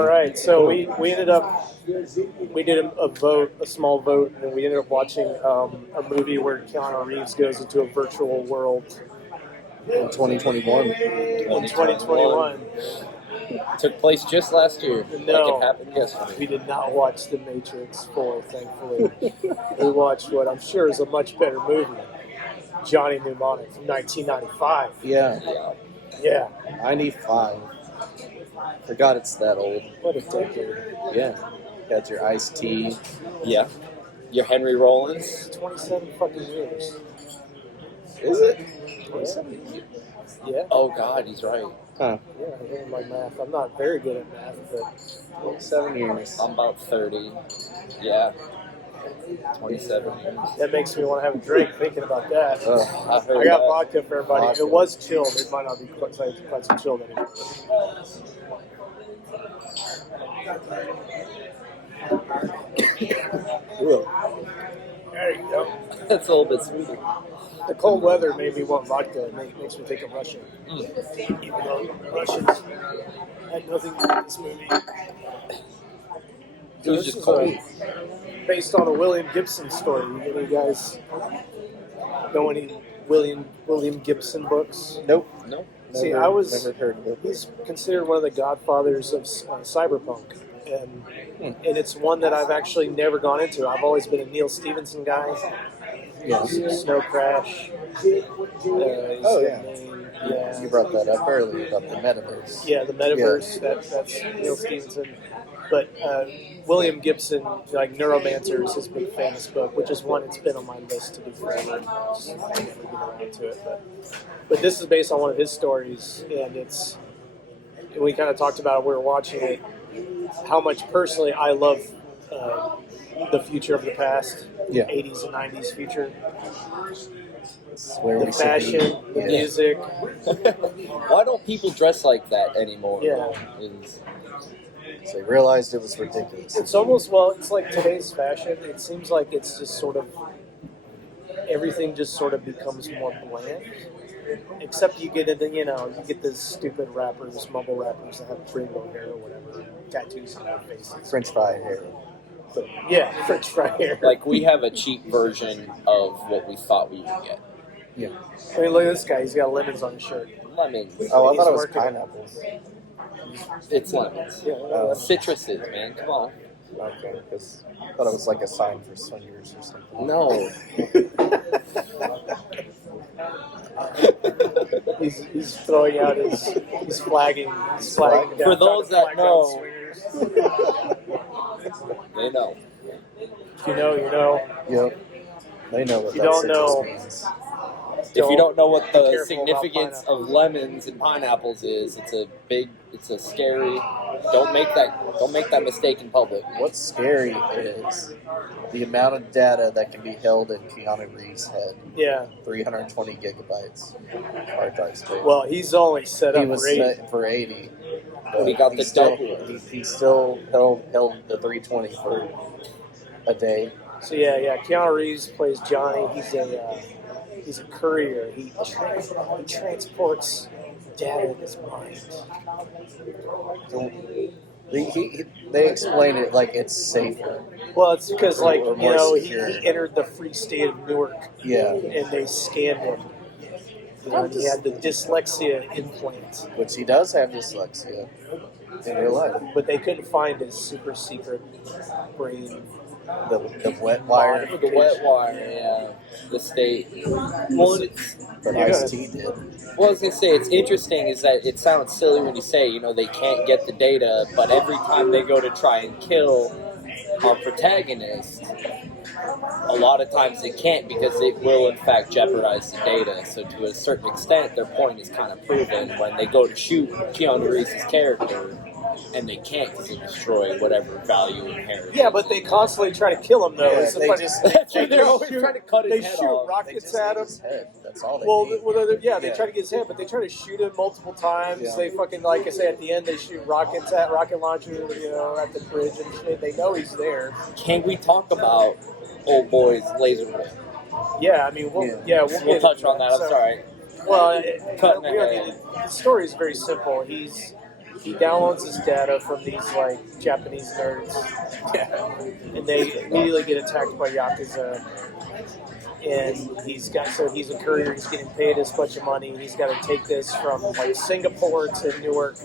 All right, so we ended up we did a small vote, and we ended up watching a movie where Keanu Reeves goes into a virtual world in 2021. in 2021. Took place just last year. No, like it happened yesterday. We did not watch The Matrix 4, thankfully. We watched what I'm sure is a much better movie, Johnny Mnemonic from 1995. Yeah. 95. Forgot it's that old. What a decade. Yeah. Got your iced tea. Yeah. Your Henry Rollins. 27 fucking years. Is it? 27 years. Yeah. Oh, God, he's right. Huh. Yeah, I think my math. I'm not very good at math, but 27 years. I'm about 30. Yeah. 27 years. That makes me want to have a drink thinking about that. I got vodka for everybody. Vodka. It was chilled. It might not be quite so chilled anymore. There you go. That's a little bit smoother. The cold weather made me want vodka. It makes me think of Russia. Even though Russians had nothing to do with this movie. It was just cold. Based on a William Gibson story. Any guys know any William Gibson books? Nope. See, Never, I was never heard of it. He's considered one of the godfathers of cyberpunk, and it's one that I've actually never gone into. I've always been a Neil Stephenson guy. Yeah. Snow Crash. Oh, yeah. Yeah. You brought that up earlier about the metaverse. Yeah, the metaverse. Yeah. That's Neil Stephenson. But William Gibson, like Neuromancer, is his big famous book, which is one it's been on my list to do forever. And I just never get around to it. But this is based on one of his stories, and we kind of talked about it when we were watching it, how much personally I love the future of the past, 80s and 90s future. The fashion, the music. Why don't people dress like that anymore? Yeah. So they realized it was ridiculous. It's almost, it's like today's fashion. It seems like it's just sort of, everything just sort of becomes more bland. Except you get into, you get those stupid rappers, mumble rappers that have rainbow hair or whatever, tattoos on their faces. French fry hair. But, yeah, French fry hair. Like, we have a cheap version of what we thought we would get. Yeah. I mean, look at this guy. He's got lemons on his shirt. Lemons. Oh, I thought it was pineapples. It's lemons. Yeah. Citruses, man. Come on. Okay, because I thought it was like a sign for swingers or something. No. he's throwing out he's flagging. He's flagging down, for those that know, they know. If you know, you know. Yep. They know what You that don't citrus know. means. If you don't know what the careful significance about of lemons and pineapples is, it's a scary. Don't make that mistake in public. What's scary is the amount of data that can be held in Keanu Reeves' head. Yeah. 320 gigabytes hard drive space. Well, he's only set up He was for 80. set for 80. He got the still, double. he still held the 320 for a day. So yeah. Keanu Reeves plays Johnny. He's a courier. He transports data in his mind. They explain it like it's safer. Well, it's because Or more secure. he entered the free state of Newark. Yeah. And they scanned him. And he had the dyslexia implant. Which he does have dyslexia in real life. But they couldn't find his super secret brain. The wet wire. The wet wire, yeah. The state. Well, But Ice-T did. Well, I was going to say, it's interesting is that it sounds silly when you say, they can't get the data, but every time they go to try and kill our protagonist, a lot of times they can't because it will, in fact, jeopardize the data. So to a certain extent, their point is kind of proven when they go to shoot Keanu Reeves' character, and they can't because it destroy whatever value inherent. Yeah, but they constantly try to kill him, though. Yeah, It's they like- just- They're always trying to cut his They head shoot off. rockets at him. His head. That's all they need. They try to get his head, but they try to shoot him multiple times. Yeah. They fucking, like I say, at the end, they shoot rocket launchers, at the bridge and shit. They know he's there. Can we talk about old boy's laser whip? Yeah, I mean, we'll We'll touch on that. I'm sorry. Well, Cutting the story is very simple. he downloads his data from these like Japanese nerds, and they immediately get attacked by Yakuza. And he's a courier. He's getting paid this bunch of money. He's got to take this from like Singapore to Newark.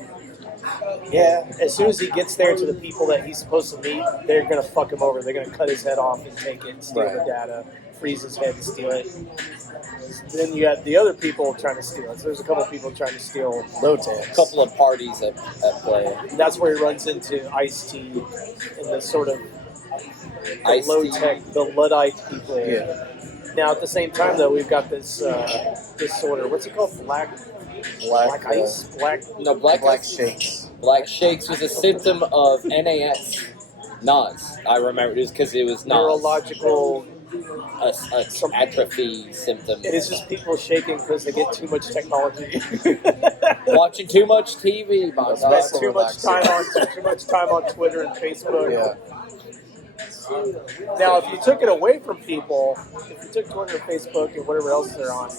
Yeah. As soon as he gets there to the people that he's supposed to meet, they're gonna fuck him over. They're gonna cut his head off and take it, and steal the data, freeze his head and steal it. Then you got the other people trying to steal it. So there's a couple of people trying to steal Low-tax. A couple of parties at play. And that's where he runs into Ice-T and the sort of Ice-T. low-tech, the Luddite people. Yeah. Now, at the same time, though, we've got this disorder. What's it called? Black ice? Black Shakes. Black shakes was a symptom of NAS. NAS. I remember it was because it was NAS. neurological. Some atrophy symptom. It is just people shaking because they get too much technology. Watching too much TV, my God. Spend too much time on Twitter and Facebook. Yeah. Now, if you took it away from people, if you took Twitter, Facebook, and whatever else they're on,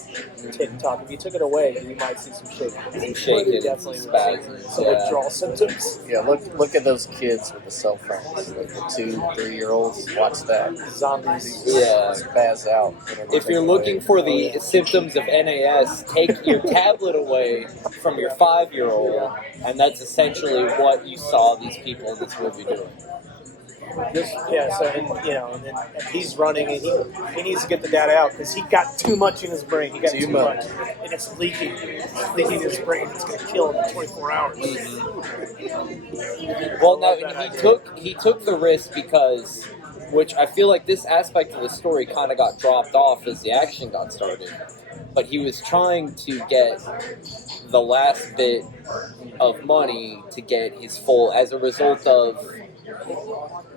TikTok, if you took it away, you might see some shaking. Some shaking, Definitely some would see spasms, some yeah. withdrawal symptoms. Yeah, look at those kids with the cell phones. Like the 2-3-year-olds. Watch that. Zombies. Yeah. Spaz out. If you're looking for the symptoms of NAS, take your tablet away from your 5-year-old, and that's essentially what you saw these people in this movie doing. And he's running, and he needs to get the data out because he got too much in his brain. He got too much, and it's leaking. It's leaking in his brain. It's going to kill him in 24 hours. Well, no, he took the risk because, which I feel like this aspect of the story kind of got dropped off as the action got started. But he was trying to get the last bit of money to get his full, as a result of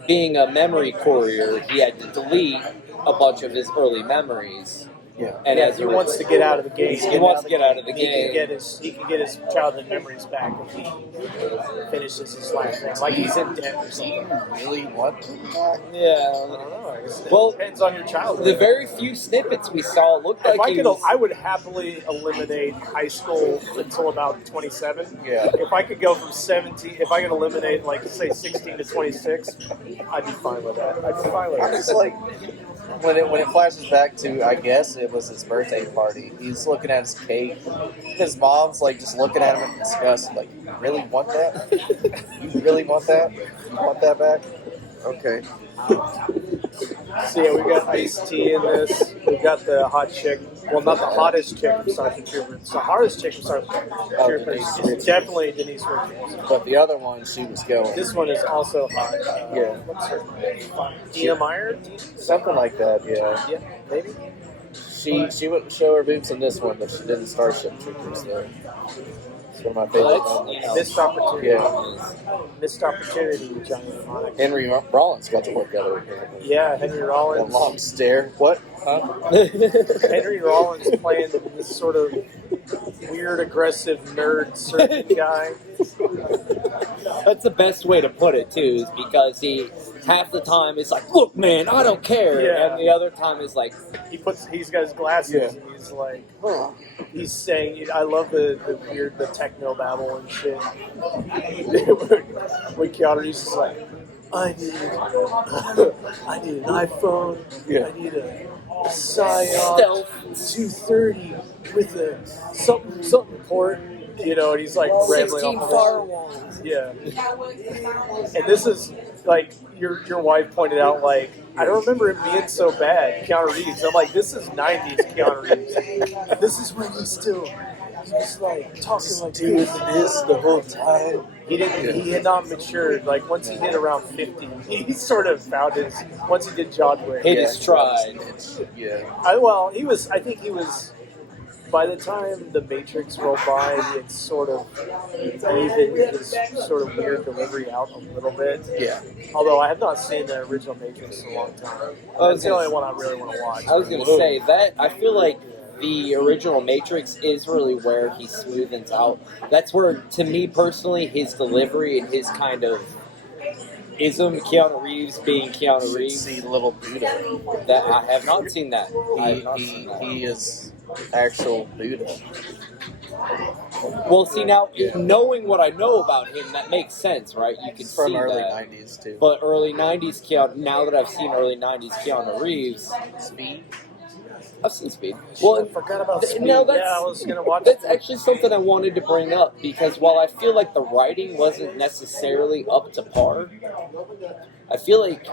being a memory courier, he had to delete a bunch of his early memories. Yeah. And he wants to get out of the game. He wants to get out of the game. He can get his childhood memories back if he finishes his life thing. Like he's in debt or something. Really want to? Yeah. I don't know. Well, It depends on your childhood. The very few snippets we saw looked like I would happily eliminate high school until about 27. Yeah. If I could go from 17, if I could eliminate, like, say, 16 to 26, I'd be fine with that. It's like when it flashes back to, I guess it was his birthday party. He's looking at his cake. His mom's like just looking at him in disgust. Like, you really want that? You really want that? You want that back? Okay. So yeah, we got Ice-T in this. We got the hot chick. Well, not the hottest chick from Sergeant Troopers. The hottest chick from Sergeant Troopers is definitely Denise Richards. But the other one, she was going. This one is also hot. Yeah. What's her name? Dia Meyer? Something like that, yeah. Yeah, maybe. She wouldn't show her boobs in this one, but she did in Starship Troopers, though. It's one of my favorite moments. Missed opportunity. Yeah. Missed opportunity with Johnny Mnemonic. Henry Rollins got to work together apparently. Yeah, Henry Rollins. That long stare. What? Huh? Henry Rollins playing this sort of weird, aggressive nerd surgeon guy. That's the best way to put it too, is because he half the time is like, "Look, man, I don't care," Yeah. and the other time is like, He's got his glasses and he's like, he's saying, I love the weird, the techno babble and shit. When Keanu Reeves is like, I need an iPhone. Yeah. I need a Scion Stealth. 230 with a something port. You know, and he's like rambling 16 off. firewalls. Yeah. And this is like your wife pointed out, like, I don't remember it being so bad, Keanu Reeves. I'm like, this is 90s Keanu Reeves. This is when he was like talking like Doing this the whole time. He had not matured. Like once he hit around 50, he sort of found once he did John Wick. Hit his stride. Yeah. I think he was. By the time The Matrix rolled by, he had sort of evened his sort of weird delivery out a little bit. Yeah. Although I have not seen the original Matrix in a long time. That's the only one I really want to watch. I was going to say that I feel like the original Matrix is really where he smoothens out. That's where, to me personally, his delivery and his kind of ism, Keanu Reeves being Keanu Reeves. See Little Buddha. That I have not seen that. I have not seen that. He is actual Buddha. Well, see now, knowing what I know about him, that makes sense, right? You can It's from see early that. 90s, too. But early '90s Keanu. Now that I've seen early '90s Keanu Reeves, Speed? I've seen Speed. Well, I forgot about Speed. No, I was gonna watch. That's actually something I wanted to bring up because while I feel like the writing wasn't necessarily up to par, I feel like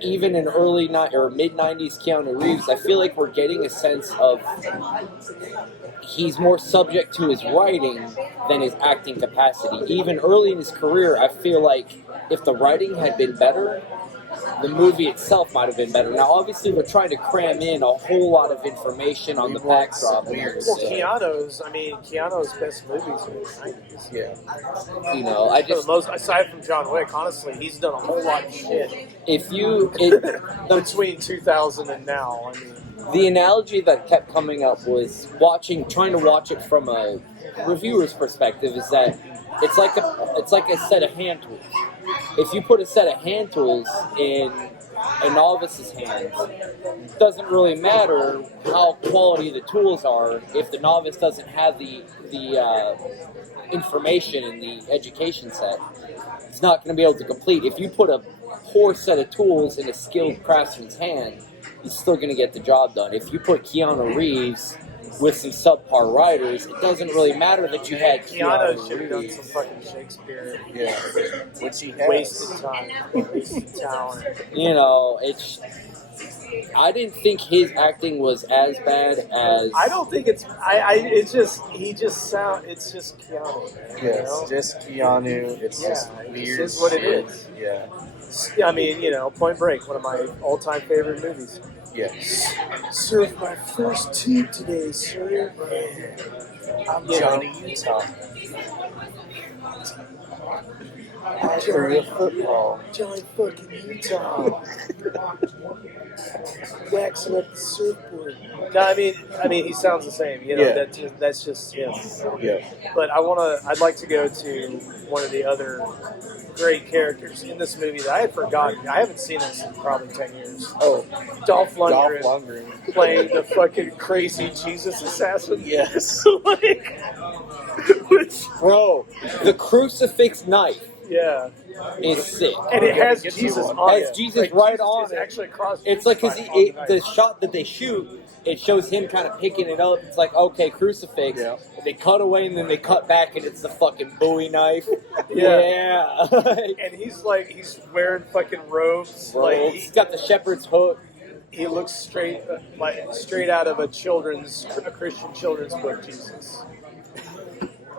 even in early or mid '90s Keanu Reeves, I feel like we're getting a sense of he's more subject to his writing than his acting capacity. Even early in his career, I feel like if the writing had been better, the movie itself might have been better. Now, obviously, we're trying to cram in a whole lot of information on the backdrop. Weird Well, stuff. Keanu's best movies are in the 90s. Yeah. You know, I just aside from John Wick, honestly, he's done a whole lot of shit between 2000 and now. I mean, the analogy that kept coming up was trying to watch it from a reviewer's perspective. Is that it's like a set of hand tools. If you put a set of hand tools in a novice's hands, it doesn't really matter how quality the tools are if the novice doesn't have the information in the education set. It's not going to be able to complete. If you put a poor set of tools in a skilled craftsman's hand, he's still going to get the job done. If you put Keanu Reeves with some subpar writers, it doesn't really matter that you had Keanu should have done Reeves. some fucking Shakespeare. Yeah. Which he has. Wasted time, wasted talent. You know, I didn't think his acting was as bad as. I don't think it's. It's just. It's just Keanu. Man, Yeah, it's just Keanu. It's just weird. It's what it shit. is. Yeah. I mean, Point Break, one of my all-time favorite movies. Yeah. Served my first tee today, sir. I'm Johnny Utah. Johnny football. Johnny fucking Utah. Waxing up the surfboard. No, I mean, he sounds the same. Yeah. That's just him. Yeah. But I'd like to go to one of the other great characters in this movie that I had forgotten. I haven't seen this in probably 10 years. Oh, Dolph Lundgren, Dolph Lundgren. playing the fucking crazy Jesus assassin. Yes. Bro, the crucifix knife Yeah. is sick. And it has Gets Jesus you one. on Has it. Jesus right on is it. actually across. It's like Jesus because on the knife. the shot that they shoot, it shows him kind of picking it up. It's like, okay, crucifix. Yeah. They cut away and then they cut back and it's the fucking Bowie knife. Yeah. Yeah. And he's wearing fucking robes. Bro, he's got the shepherd's hook. He looks straight out of a Christian children's book. Jesus.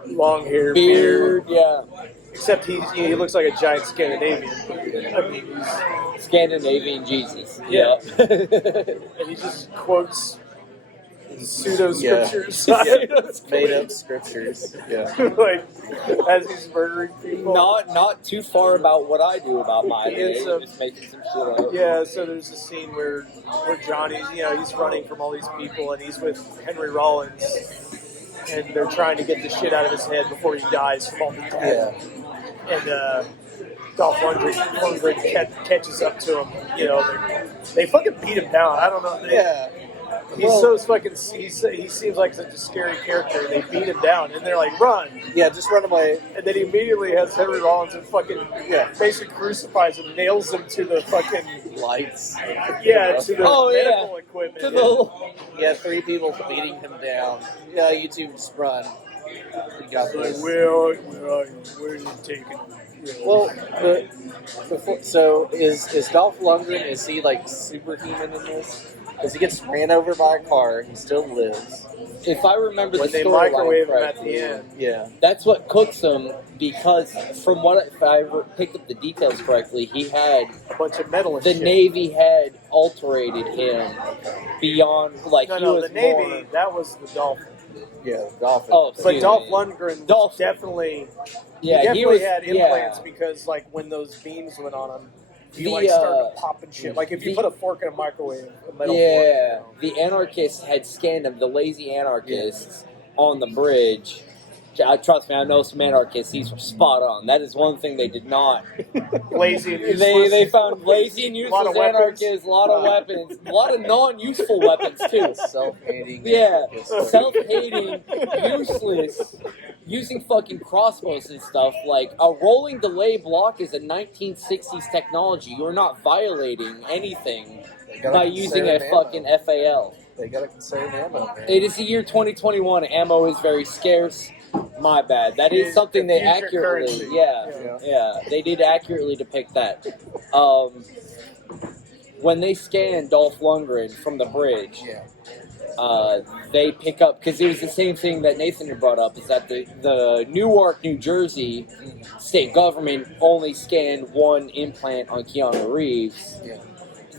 Long hair, Beard, yeah. Except he looks like a giant Scandinavian. I mean, Scandinavian Jesus. Yeah. Yeah. and he just quotes pseudo Yeah. scriptures. Made up scriptures. Yeah. like as he's murdering people. Not too far about what I do about my He day. ends up- Just making some shit up. Yeah, so there's a scene where Johnny's, he's running from all these people, and he's with Henry Rollins, and they're trying to get the shit out of his head before he dies from all the death. Yeah. And Dolph Lundgren catches up to him. They fucking beat him down. I don't know. Yeah. He's so fucking. He seems like such a scary character. They beat him down, and they're like, "Run!" Yeah, just run away. And then he immediately has Henry Rollins and fucking basically crucifies him, nails him to the fucking Lights. to the medical equipment. To the Yeah, 3 people beating him down. Yeah, you two just run. You got Like, this. where are you taking? Well, so is Dolph Lundgren, is he like superhuman in this? Because he gets ran over by a car, he still lives. if I remember when the they storyline microwave him at correctly, the end. Yeah. that's what cooks him because from what if I picked up the details correctly, he had A bunch of metal and the shit. Navy had alterated him beyond like No, he was the Navy. more- That was the Dolphin. Yeah, Dolphin. Oh, But excuse Dolph me. Lundgren Dolph- definitely. Yeah, he definitely he was had implants yeah. because, like, when those beams went on him, he The, started to pop and shit. Like if you the- put a fork in a microwave, a metal Yeah, fork. the anarchists had scanned him. The lazy anarchists on the bridge. Trust me, I know some anarchists. These were spot on. That is one thing they did not. Lazy and useless. They found lazy and A lot useless of weapons. anarchists, a lot of weapons, a lot of non-useful weapons too. Self-hating. Yeah, anarchist. self-hating, useless using fucking crossbows and stuff. Like, a rolling delay block is a 1960s technology. You're not violating anything by using a fucking FAL. They gotta conserve ammo, man. It is the year 2021. Ammo is very scarce. My bad. That is something they accurately, they did accurately depict that. When they scanned Dolph Lundgren from the bridge, they pick up, because it was the same thing that Nathan had brought up, is that the Newark, New Jersey state government only scanned one implant on Keanu Reeves. Yeah.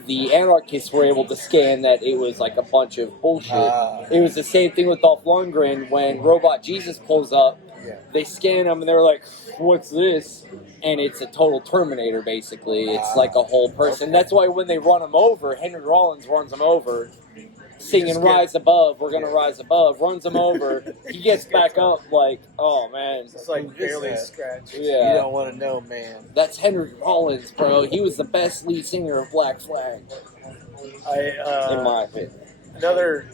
The anarchists were able to scan that it was like a bunch of bullshit. It was the same thing with Dolph Lundgren. When Robot Jesus pulls up, they scan him and they were like, what's this? And it's a total Terminator, basically. It's like a whole person. That's why when they run him over, Henry Rollins runs him over, singing Rise Above, we're gonna rise above, runs him over. He gets back up like, oh man. It's like barely scratched. Yeah. You don't want to know, man. That's Henry Rollins, bro. He was the best lead singer of Black Flag. In my opinion. Another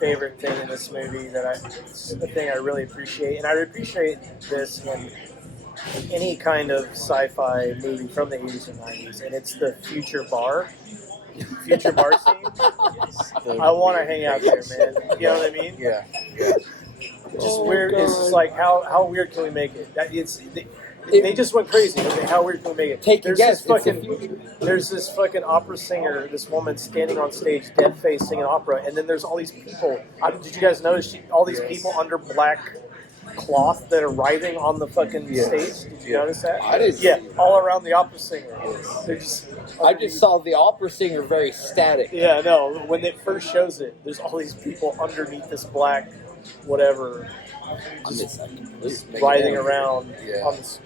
favorite thing in this movie the thing I really appreciate, and I appreciate this in any kind of sci-fi movie from the 80s and 90s, and it's the future bar scene. I want to hang out there, man. You know what I mean? Yeah. Just weird. God. It's just like how weird can we make it? They just went crazy. How weird can we make it? Take a guess. There's this fucking opera singer, this woman standing on stage, dead face, singing opera, and then there's all these people. Did you guys notice all these people under black cloth that are writhing on the fucking stage? Did you notice that? I did. Yeah, all around the opera singer. They're just. I just saw the opera singer very static. Yeah, no. When it first shows it, there's all these people underneath this black, whatever, just writhing around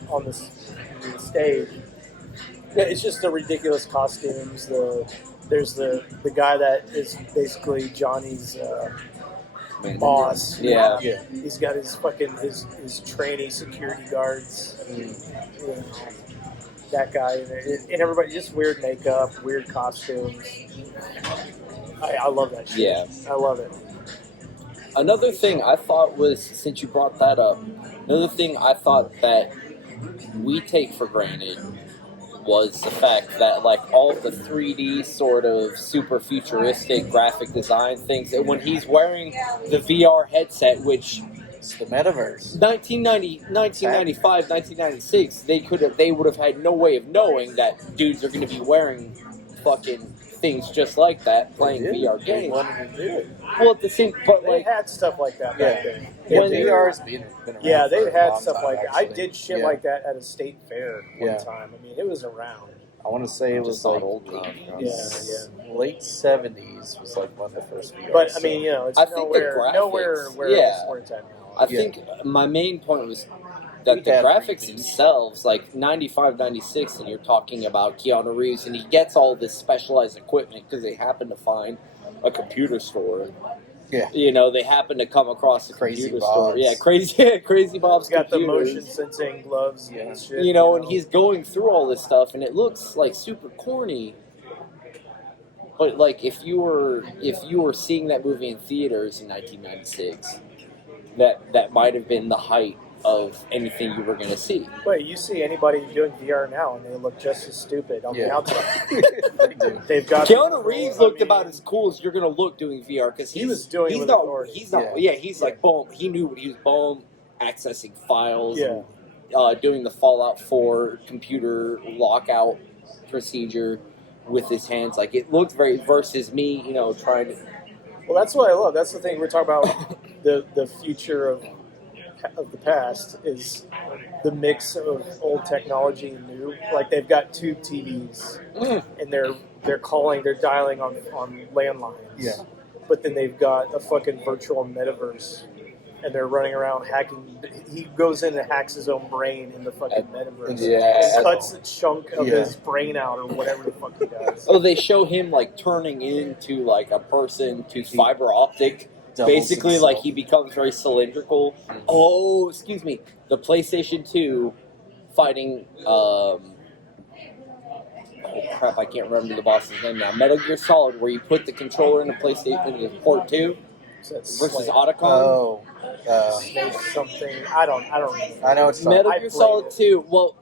on this stage. Yeah, it's just the ridiculous costumes. There's the guy that is basically Johnny's boss. Yeah. He's got his his trainee security guards. You know, that guy and everybody, just weird makeup, weird costumes. I love that shit. Yeah. I love it. Another thing I thought was, since you brought that up, another thing I thought that we take for granted was the fact that, like, all the 3D sort of super futuristic graphic design things, that when he's wearing the VR headset, which it's the metaverse. 1995, 1996, they would have had no way of knowing that dudes are going to be wearing fucking things just like that, playing VR games. Well, at the same, but they had stuff like that back then. When VR's been around. Yeah, they had stuff like that. I did shit like that at a state fair one time. I mean, it was around. I want to say it was like late 70s was like one of the first VRs. But I mean, it's nowhere where it's at now. I think my main point was that the graphics themselves, like 95, 96, and you're talking about Keanu Reeves, and he gets all this specialized equipment because they happen to find a computer store. Yeah. They happen to come across a computer store. Yeah, Crazy Bob's He's got computers. the motion sensing gloves and shit. And he's going through all this stuff, and it looks like super corny. But like, if you were seeing that movie in theaters in 1996, that might have been the height of anything you were going to see. Wait, you see anybody doing VR now, and they look just as stupid on the outside. They've got Keanu Reeves looked about as cool as you're going to look doing VR, because he was doing. He's not. Authority. He's not. Yeah, he's like boom. He knew what he was accessing files. Yeah. And, doing the Fallout 4 computer lockout procedure with his hands. Like, it looked very versus me. Trying to. Well, that's what I love. That's the thing we're talking about. The future of the past is the mix of old technology and new. Like, they've got tube TVs and they're dialing on landlines. Yeah. But then they've got a fucking virtual metaverse and they're running around hacking. He goes in and hacks his own brain in the fucking metaverse. Yeah. And cuts a chunk of his brain out or whatever the fuck he does. Oh, they show him like turning into like a person to fiber optic. Basically, himself. Like, he becomes very cylindrical. Oh, excuse me. The PlayStation 2 fighting, oh crap, I can't remember the boss's name now. Metal Gear Solid, where you put the controller in the PlayStation, in the port 2, versus Slate. Otacon. Oh, Snake something. I don't remember. I know it's Metal I Gear played Solid it. 2. Well,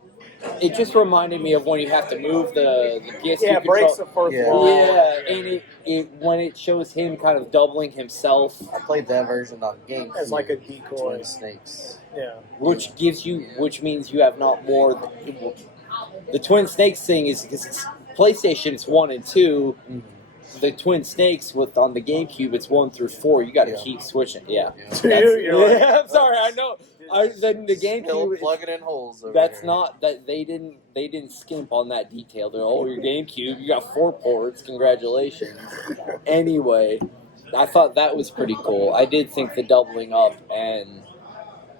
it just reminded me of when you have to move the PS2 Yeah, control. breaks the fourth Yeah. wall. Yeah, and it when it shows him kind of doubling himself, I played that version on GameCube. As like a decoy. Twin Snakes. Yeah. which means you have not more. The Twin Snakes thing is because it's PlayStation, it's 1 and 2. Mm-hmm. The Twin Snakes on the GameCube, it's 1 through 4. You got to Yeah. keep switching. Yeah. Do you? You're like, Yeah, I'm sorry. I know. The Still GameCube. plugging in holes. Over That's here. not that they didn't skimp on that detail. They're your GameCube. You got 4 ports. Congratulations. Anyway, I thought that was pretty cool. I did think the doubling up and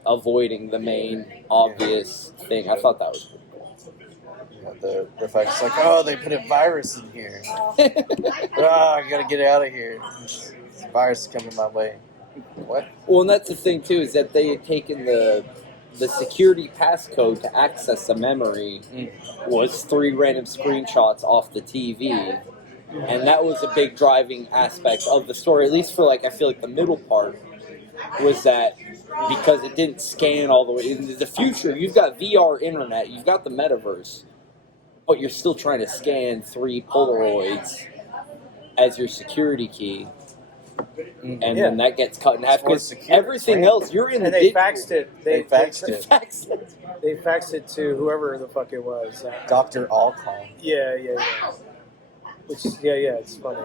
avoiding the main obvious thing. I thought that was pretty cool. The fact it's like, oh, they put a virus in here. I gotta get out of here. This virus is coming my way. What? Well, and that's the thing too, is that they had taken the security passcode to access the memory was 3 random screenshots off the TV, and that was a big driving aspect of the story. At least for I feel like the middle part was that because it didn't scan all the way. In the future, you've got VR internet, you've got the metaverse, but you're still trying to scan 3 Polaroids as your security key. And then that gets cut in half because everything else you're in. And they faxed it. They faxed it. They faxed it to whoever the fuck it was. Dr. Alcon. Yeah. Which it's funny.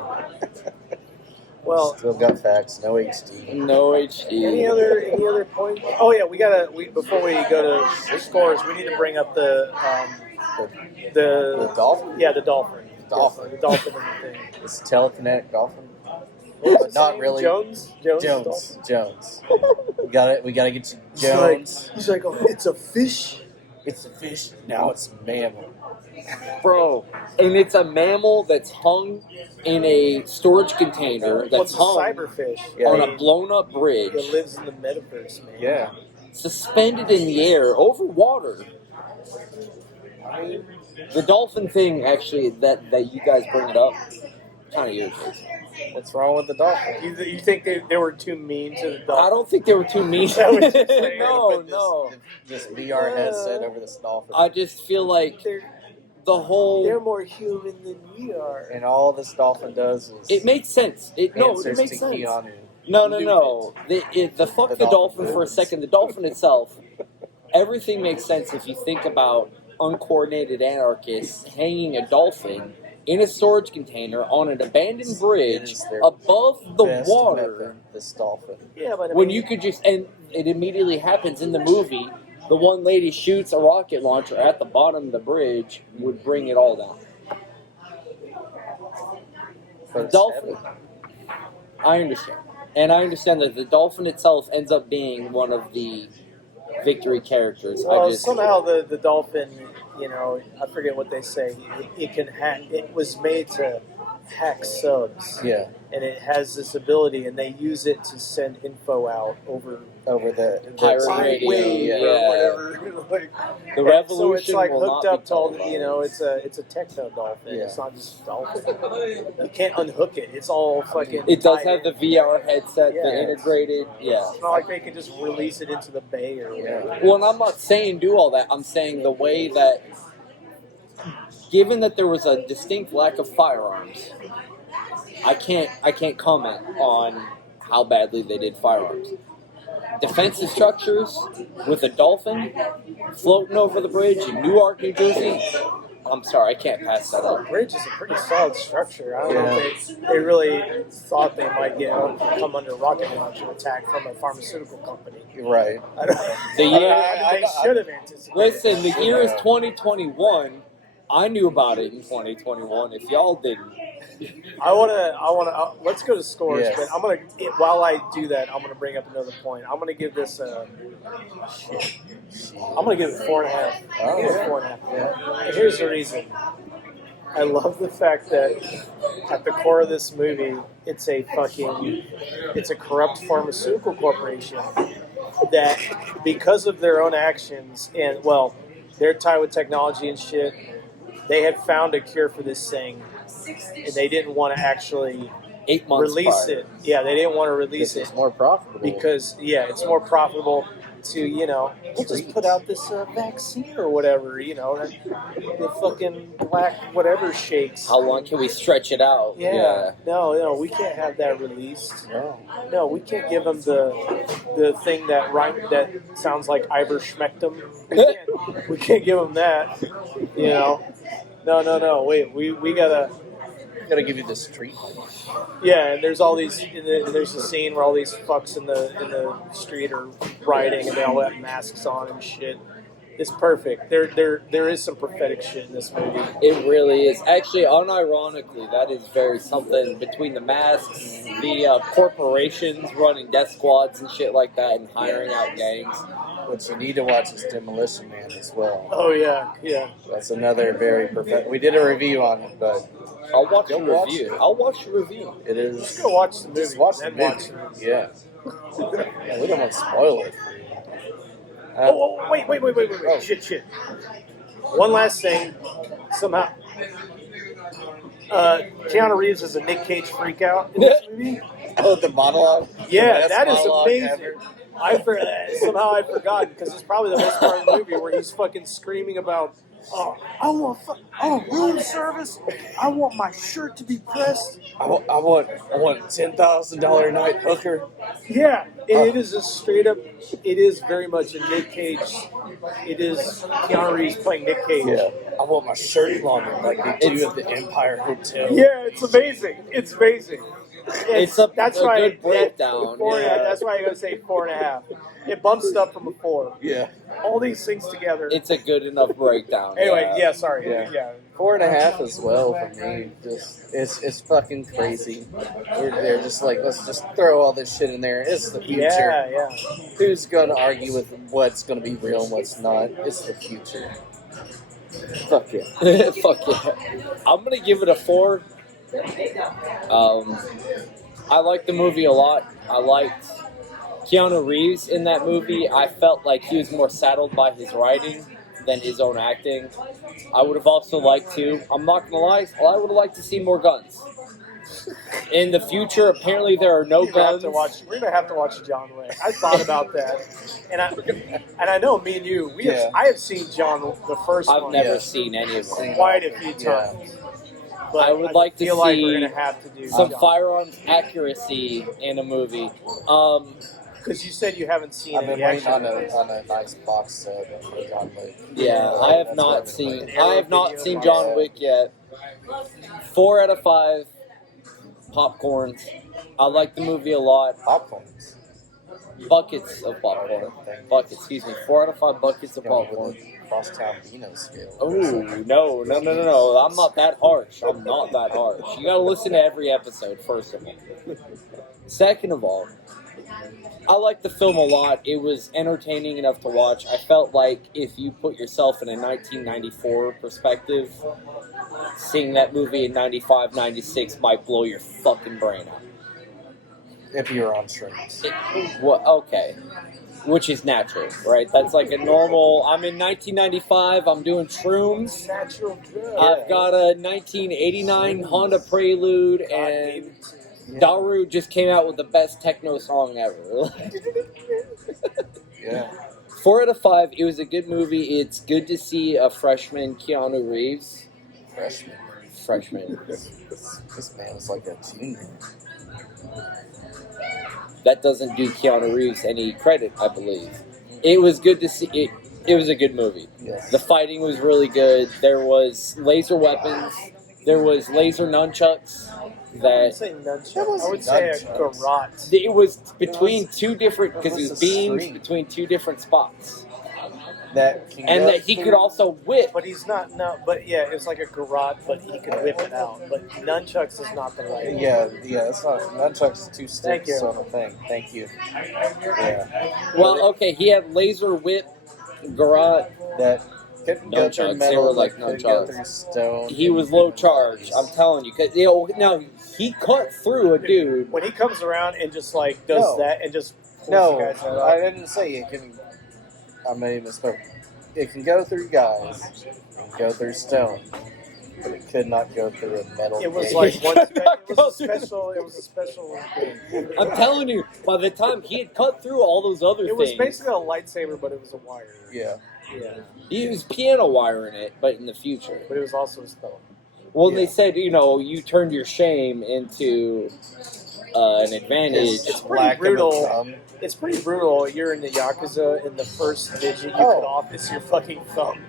Well, Still got fax, no HD. No HD. Any other point? Oh yeah, before we go to scores, we need to bring up the dolphin. Yeah, the dolphin. Dolphin. The dolphin in the thing. It's a telekinetic dolphin. But not really. Jones. We got it. We got to get you Jones. He's like, oh, it's a fish. It's a fish. Now it's a mammal. Bro, and it's a mammal that's hung in a storage container that's What's a hung cyberfish? on a blown up bridge. It lives in the metaverse, man. Yeah. Suspended in the air over water. The dolphin thing, actually, that you guys bring it up, kind of irritates me. What's wrong with the dolphin? You think they were too mean to the dolphin? I don't think they were too mean. That was just saying, No. This VR headset over this dolphin. I just feel like the whole... They're more human than we are. And all this dolphin does is... It makes sense. It answers makes to sense. Keanu. No. Fuck the dolphin for a second. The dolphin itself, everything makes sense if you think about uncoordinated anarchists hanging a dolphin in a storage container on an abandoned bridge above the water. Weapon, this dolphin. Yeah, but When you could just... And it immediately happens in the movie. The one lady shoots a rocket launcher at the bottom of the bridge, would bring it all down. The dolphin... I understand. And I understand that the dolphin itself ends up being one of the victory characters. Well, somehow the dolphin, I forget what they say. It can hack. It was made to hack subs. Yeah. And it has this ability, and they use it to send info out over the pirate radio, or whatever. The revolution. So it's like will hooked not up be to all. televised. It's a techno dolphin. Yeah. It's not just a dolphin. You can't unhook it. It's all fucking. It does tied have in. the VR headset, Yeah. the integrated. Yeah. It's not like they can just release it into the bay or whatever. Well, and I'm not saying do all that. I'm saying the way that, given that there was a distinct lack of firearms, I can't comment on how badly they did firearms. Defensive structures with a dolphin floating over the bridge in Newark, New Jersey. I'm sorry, I can't pass that The up. bridge is a pretty solid structure. I don't know if they really thought they might come under rocket launcher attack from a pharmaceutical company. Right. I don't, The year, they should have anticipated. listen, the year is 2021. I knew about it in 2021. If y'all didn't, I wanna. Let's go to scores, Yes. but while I do that, I'm gonna bring up another point. I'm gonna give this I'm gonna give it 4.5. Oh. Give it 4.5. Yeah. And here's the reason. I love the fact that at the core of this movie, it's a corrupt pharmaceutical corporation that, because of their own actions and they're tied with technology and shit. They had found a cure for this thing, and they didn't want to actually 8 months release prior. it. Yeah, they didn't want to release This it is more profitable. because it's more profitable to we'll just put out this vaccine or whatever, the fucking black whatever shakes. How long can we stretch it out? Yeah. No, we can't have that released. No, we can't give them the thing that sounds like Ivermectin. We can't give them that. No. Wait, we gotta give you this treatment. Yeah, and there's all these. There's a scene where all these fucks in the street are riding, and they all have masks on and shit. It's perfect. There is some prophetic shit in this movie. It really is. Actually, unironically, that is very something between the masks, the corporations running death squads and shit like that, and hiring out gangs. What you need to watch is Demolition Man as well. Oh yeah. That's another very perfect. We did a review on it, but I'll watch the review. I'll watch the review. It is. Just go watch the movie. Just watch the movie. Watch Yeah. We don't want to spoil it. Wait. Oh. Shit. One last thing. Somehow, Keanu Reeves is a Nick Cage freakout in this movie. Oh, the monologue. Yeah, The best that is monologue amazing. ever. Somehow I'd forgotten because it's probably the best part of the movie where he's fucking screaming about, I want room service. I want my shirt to be pressed. I want $10,000 a night hooker. Yeah, and it is a straight up. It is very much a Nick Cage. It is Keanu Reeves playing Nick Cage. Yeah. I want my shirt laundered like they do at the Empire Hotel. Yeah, it's amazing. It's a good breakdown. That's why I gotta say 4.5. It bumps it up from a 4. Yeah. All these things together. It's a good enough breakdown. Anyway, sorry. Yeah. 4.5 as well for me. Just it's fucking crazy. They're just like, let's just throw all this shit in there. It's the future. Yeah. Who's gonna argue with what's gonna be real and what's not? It's the future. Fuck yeah. Fuck yeah. I'm gonna give it a 4. I liked the movie a lot. I liked Keanu Reeves in that movie. I felt like he was more saddled by his writing than his own acting. I would have also liked to, I'm not going to lie, I would have liked to see more guns. In the future, apparently there are no guns. We're going to have to watch John Wick. I thought about that. And I know me and you, I have seen the first one. I've never seen any of them. Quite a few times. But I would like to feel like see we're gonna have to do some John. firearms accuracy in a movie. Because you said you haven't seen I've been any waiting action. on a nice box set for John Wick. Yeah, I have not seen John Wick yet. 4 out of 5 popcorns. I like the movie a lot. Popcorns. Buckets of popcorn. Buckets, excuse me. 4 out of 5 buckets of popcorn. Crosstown Vino scale. Oh, no. I'm not that harsh. You gotta listen to every episode, first of all. Second of all, I liked the film a lot. It was entertaining enough to watch. I felt like if you put yourself in a 1994 perspective, seeing that movie in 95, 96 might blow your fucking brain out. If you're on shrooms. Okay. Which is natural, right? That's like a normal. I'm in 1995. I'm doing shrooms. Natural drug. I've got a 1989 Honda Prelude, and Daru just came out with the best techno song ever. Yeah. 4 out of 5. It was a good movie. It's good to see a freshman Keanu Reeves. Freshman. This man is like a junior. That doesn't do Keanu Reeves any credit, I believe. It was good to see. It was a good movie. Yes. The fighting was really good. There was laser weapons. There was laser nunchucks. I would say a garrote. It was between two different, because it was beams between two different spots. That he could also whip. But he's not. No, but yeah, it's like a garrote, but he could whip it out. But nunchucks is not the right. Yeah, it's not. Nunchucks is 2 sticks. Thank you. Sort of thing. Thank you. Yeah. Well, okay, he had laser whip, garrote. That couldn't go through Nunchucks, metal. they were like couldn't go nunchucks. through stone. He was low charge. I'm telling you, because now he cut through a dude. When he comes around and just like does that and just pulls the No, guy's head I off. didn't say it can. I may have misspoke. It can go through guys. It can go through stone. but it could not go through a metal It was gate. like one. It It was a special. It was a special thing. I'm telling you, by the time he had cut through all those other It was things, basically a lightsaber, but it was a wire. Yeah. Yeah. he used piano wire in it, but in the future. But it was also a spell. Well, Yeah. they said, you turned your shame into an advantage. It's pretty Black of a brutal. thumb. It's pretty brutal. You're in the Yakuza, and the first digit you Oh. cut off is your fucking thumb.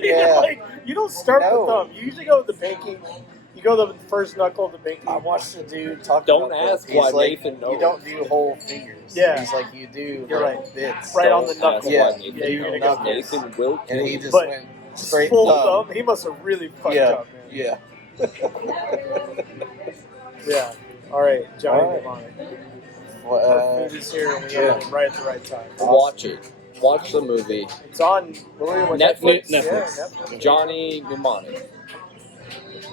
Yeah. Like, you don't start No. with thumb. You usually go with the pinky. You go the first knuckle, the pinky. I watched the dude talk Don't about ask that. why He's like, Nathan knows. you don't do whole fingers. Yeah. He's like, you do You're like right. bits. Right on Don't the knuckle. ask Yeah. why Nathan Yeah, you're gonna knows. go Nathan will And he kill just But went straight full thumb. thumb. He must have really fucked Yeah. up, man. Yeah. Yeah. All right, Johnny All right. Mnemonic. Well, Food is here, and we yeah. got it right at the right time. Watch it. Watch the movie. It's on Netflix. Netflix. Yeah, Netflix. Johnny Mnemonic.